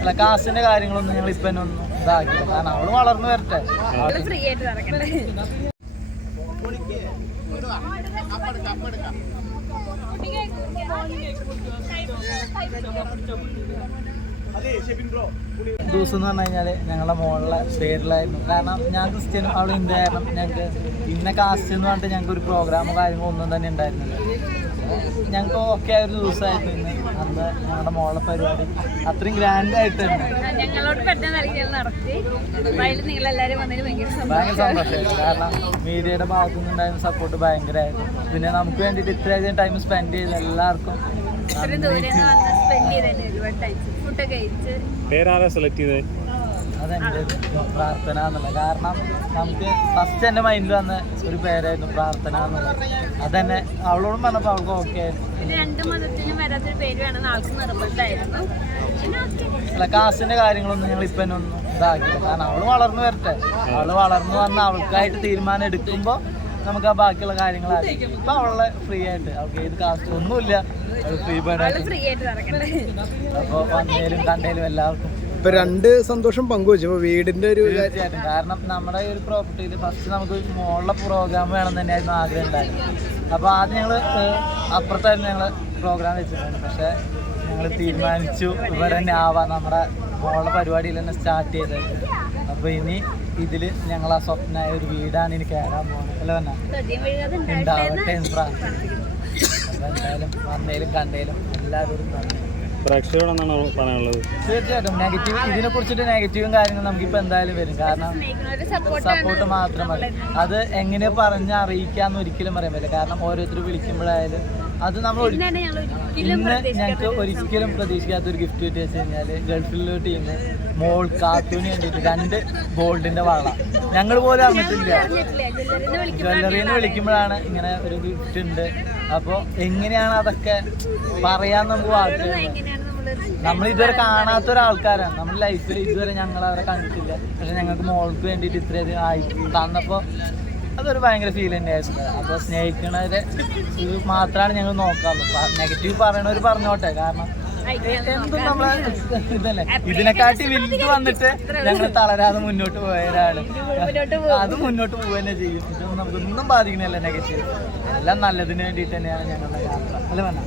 അല്ല, കാശിന്റെ കാര്യങ്ങളൊന്നും ഞങ്ങൾ ഇപ്പൊ ഒന്നും ഇതാക്കില്ല. കാരണം അവള് വളർന്നു വരട്ടെ. ഫ്രീ ആയിട്ട് നടക്കണ്ടേ. ദിവസം എന്ന് പറഞ്ഞു കഴിഞ്ഞാൽ ഞങ്ങളുടെ മോളിലെ പേരിലായിരുന്നു. കാരണം ഞാൻ ക്രിസ്ത്യനും അവൾ ഹിന്ദു ആയിരുന്നു. ഞങ്ങൾക്ക് ഇന്ന കാസ്റ്റ് എന്ന് പറഞ്ഞിട്ട് ഞങ്ങൾക്ക് ഒരു പ്രോഗ്രാമോ കാര്യങ്ങളോ ഒന്നും തന്നെ ഉണ്ടായിരുന്നില്ല. ഞങ്ങൾക്ക് ഓക്കെ ആയ ഒരു ദിവസമായിരുന്നു ഇന്ന്. അന്ന് ഞങ്ങളുടെ മോളുടെ പരിപാടി അത്രയും ഗ്രാൻഡ് ആയിട്ട് ഞങ്ങളോട് നടത്തി. ഭയങ്കര സന്തോഷമായിരുന്നു. കാരണം മീഡിയയുടെ ഭാഗത്തു നിന്നുണ്ടായിരുന്ന സപ്പോർട്ട് ഭയങ്കരമായിരുന്നു. പിന്നെ നമുക്ക് വേണ്ടിയിട്ട് ഇത്രയധികം ടൈം സ്പെൻഡ് ചെയ്ത് എല്ലാവർക്കും അതെൻ്റെ പ്രാർത്ഥന എന്നുള്ളത്. കാരണം നമുക്ക് ഫസ്റ്റ് എൻ്റെ മൈൻഡിൽ വന്ന ഒരു പേരായിരുന്നു പ്രാർത്ഥന എന്നുള്ളത്. അതന്നെ അവളോടും പറഞ്ഞപ്പോൾ അവൾക്ക് ഓക്കെ ആയിരുന്നു. അല്ല, കാശിന്റെ കാര്യങ്ങളൊന്നും ഞങ്ങൾ ഇപ്പൊ ഒന്നും ഇതാക്കില്ല. കാരണം അവള് വളർന്നു വരട്ടെ. അവള് വളർന്നു വന്ന് അവൾക്കായിട്ട് തീരുമാനം എടുക്കുമ്പോൾ നമുക്ക് ആ ബാക്കിയുള്ള കാര്യങ്ങൾ അറിയാം. ഇപ്പൊ അവളെ ഫ്രീ ആയിട്ട് അവൾക്ക് ഏത് കാസ്റ്റ് ഒന്നുമില്ല, അവള് ഫ്രീ ബേർഡായിട്ട്. അപ്പോൾ വന്നേലും കണ്ടേലും എല്ലാവർക്കും ഇപ്പൊ രണ്ട് സന്തോഷം പങ്കുവച്ചു. വീടിന്റെ ഒരു തീർച്ചയായിട്ടും. കാരണം നമ്മുടെ ഈ ഒരു പ്രോപ്പർട്ടിയിൽ ഫസ്റ്റ് നമുക്ക് മോളിലെ പ്രോഗ്രാം വേണം തന്നെയായിരുന്നു ആഗ്രഹം ഉണ്ടായിരുന്നു. അപ്പോൾ ആദ്യം ഞങ്ങൾ അപ്പുറത്തായിരുന്നു ഞങ്ങൾ പ്രോഗ്രാം വെച്ചിട്ടുണ്ട്. പക്ഷേ ഞങ്ങൾ തീരുമാനിച്ചു ഇവിടെ തന്നെ ആവാം, നമ്മുടെ മോളുടെ പരിപാടിയിൽ തന്നെ സ്റ്റാർട്ട് ചെയ്തത്. അപ്പോൾ ഇനി ഇതിൽ ഞങ്ങൾ ആ സ്വപ്നമായ ഒരു വീടാണ് ഇനി കയറാൻ പോകുന്നത്. അല്ല തന്നെ ഉണ്ടാവട്ടെ എന്ന് പ്രാർത്ഥിക്കുന്നു. അപ്പോൾ എന്തായാലും വന്നേലും കണ്ടേലും എല്ലാവരോടും നന്ദി. പ്രേക്ഷകരോടെന്നാണ് പറയാനുള്ളത്. തീർച്ചയായിട്ടും നെഗറ്റീവ്, ഇതിനെ കുറിച്ചിട്ട് നെഗറ്റീവും കാര്യങ്ങളും നമുക്കിപ്പോൾ എന്തായാലും വരും. കാരണം സപ്പോർട്ട് മാത്രം മതി. അത് എങ്ങനെ പറഞ്ഞ് അറിയിക്കാന്ന് ഒരിക്കലും പറയാൻ പറ്റില്ല. കാരണം ഓരോരുത്തർ വിളിക്കുമ്പോഴായാലും അത് നമ്മൾ ഇന്ന് ഞങ്ങൾക്ക് ഒരിക്കലും പ്രതീക്ഷിക്കാത്തൊരു ഗിഫ്റ്റ് കിട്ടി വെച്ച് കഴിഞ്ഞാൽ ഗൾഫിലെ ടീം മോൾ കാത്തൂന് വേണ്ടിയിട്ട് 2 ഗോൾഡിന്റെ വള ഞങ്ങൾ പോലും അറിഞ്ഞിട്ടില്ല. ജ്വല്ലറിന്ന് വിളിക്കുമ്പോഴാണ് ഇങ്ങനെ ഒരു ഗിഫ്റ്റ് ഉണ്ട്. അപ്പോൾ എങ്ങനെയാണ് അതൊക്കെ പറയാൻ നമുക്ക് വാക്കുകൾ. നമ്മൾ ഇതുവരെ കാണാത്ത ഒരാൾക്കാരാണ്. നമ്മുടെ ലൈഫിൽ ഇതുവരെ ഞങ്ങൾ അവരെ കണ്ടിട്ടില്ല. പക്ഷെ ഞങ്ങൾക്ക് മോൾക്ക് വേണ്ടിയിട്ട് ഇത്രയധികം ആയി തന്നപ്പോൾ അതൊരു ഭയങ്കര ഫീൽ തന്നെയായിരുന്നു. അപ്പോൾ സ്നേഹിക്കണവരെ ഇത് മാത്രമാണ് ഞങ്ങൾ നോക്കാറുള്ളൂ. നെഗറ്റീവ് പറയണവർ പറഞ്ഞോട്ടെ. കാരണം എന്തും നമ്മളെ ഇതല്ലേ, ഇതിനെക്കാട്ടി വലുത് വന്നിട്ട് ഞങ്ങൾ തളരാതെ മുന്നോട്ട് പോയവരാണ്. അത് മുന്നോട്ട് പോവുക തന്നെ ചെയ്യും. ഇതൊന്നും നമുക്കൊന്നും ബാധിക്കുന്നില്ല നെഗറ്റീവ്. എല്ലാം നല്ലതിന് വേണ്ടിയിട്ട് തന്നെയാണ് ഞങ്ങളുടെ യാത്ര. അല്ല വേണ്ട.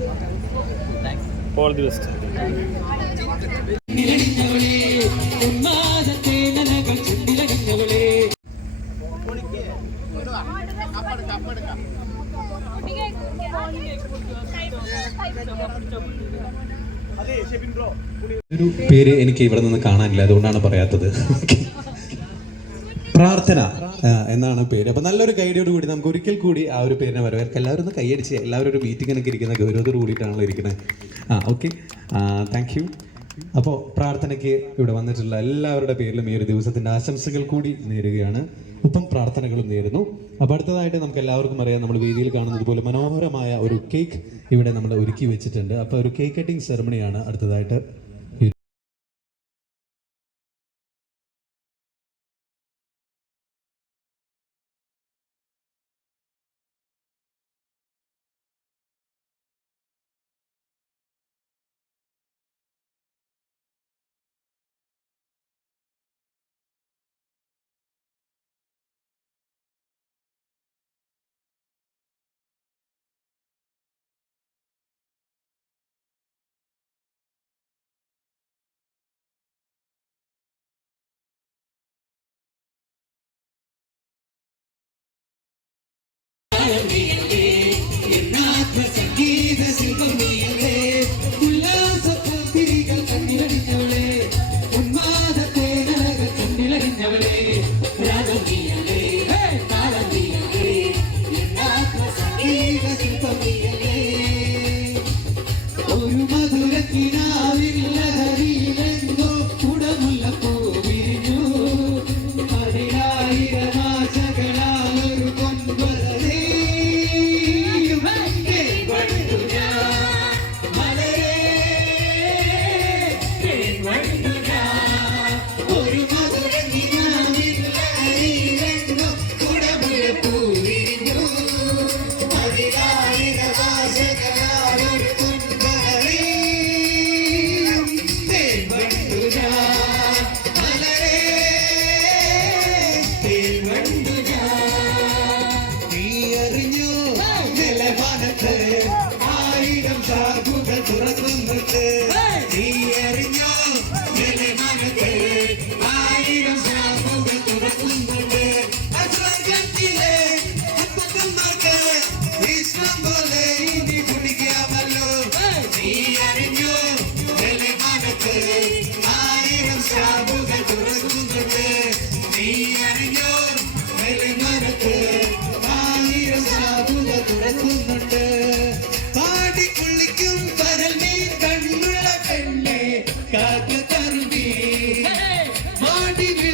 താങ്ക്സ്. All the best. ഒരു പേര് എനിക്ക് ഇവിടെ നിന്ന് കാണാനില്ല, അതുകൊണ്ടാണ് പറയാത്തത്. പ്രാർത്ഥന എന്നാണ് പേര്. അപ്പൊ നല്ലൊരു ഗൈഡിയോട് കൂടി നമുക്ക് ഒരിക്കൽ കൂടി ആ ഒരു പേരിനെ വരവേൽക്കാം. എല്ലാവരും ഒന്ന് കൈയടിച്ച്, എല്ലാവരും ഒരു മീറ്റിങ്ങിനൊക്കെ ഇരിക്കുന്ന ഗൗരവത്തോട് കൂടിയിട്ടാണല്ലോ ഇരിക്കുന്നത്. Okay, thank you. അപ്പോൾ പ്രാർത്ഥനയ്ക്ക് ഇവിടെ വന്നിട്ടുള്ള എല്ലാവരുടെ പേരിലും ഈ ഒരു ദിവസത്തിന്റെ ആശംസകൾ കൂടി നേരുകയാണ്. ഒപ്പം പ്രാർത്ഥനകളും നേരുന്നു. അപ്പോൾ അടുത്തതായിട്ട് നമുക്ക് എല്ലാവർക്കും അറിയാം, നമ്മൾ വേദിയിൽ കാണുന്നത് പോലെ മനോഹരമായ ഒരു കേക്ക് ഇവിടെ നമ്മൾ ഒരുക്കി വെച്ചിട്ടുണ്ട്. അപ്പോൾ ഒരു കേക്ക് കട്ടിംഗ് സെറമണിയാണ് അടുത്തതായിട്ട്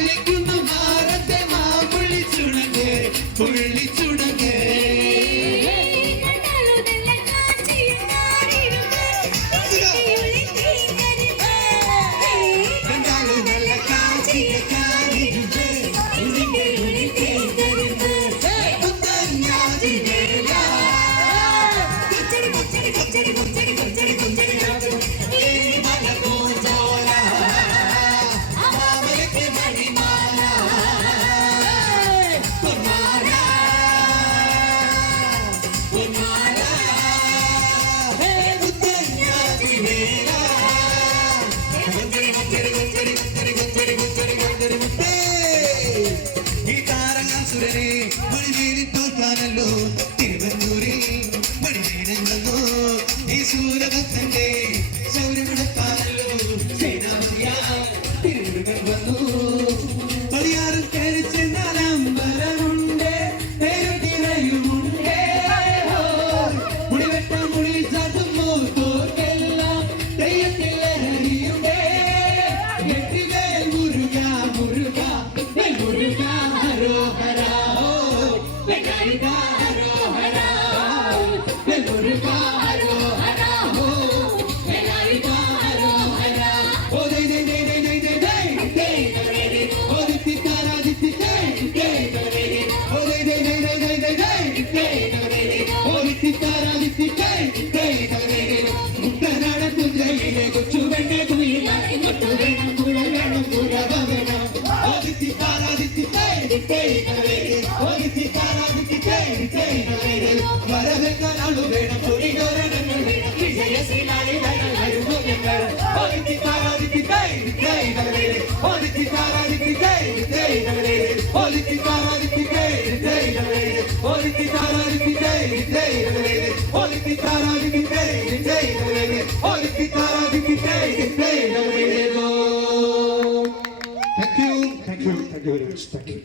കുളിക്കുന്നു മാറത്തെ മാമ്പുള്ളി ചുണങ്ങ് പുള്ളി ചുണങ്ങ് തോൽക്കാനല്ലോ തിരുവന്നൂരിൽ മണിനല്ലോ ഈ സൂര്യഭക്തന്റെ സൗരമുടക്കാനല്ലോ തിരുമുരുകൻ വന്നു പടിയാറും കയറി ചെന്നാലും വരമുണ്ട് തിരയുമുണ്ടേ മുടിവെട്ടം മുടി ചാട്ടുമ്പോ തോർക്കെല്ലാം തെയ്യത്തിൽ ഹരിയുണ്ടേ എട്ടിവേൽ മുരുക മുരുക മുരുക ഹരോഹര വരവേൽക്കാനാളു വേണം കൊടിതോരണങ്ങൾ വേണം വിജയശീലാളിതങ്ങൾ വരുമ്പോൾ Thank you very much. Thank you.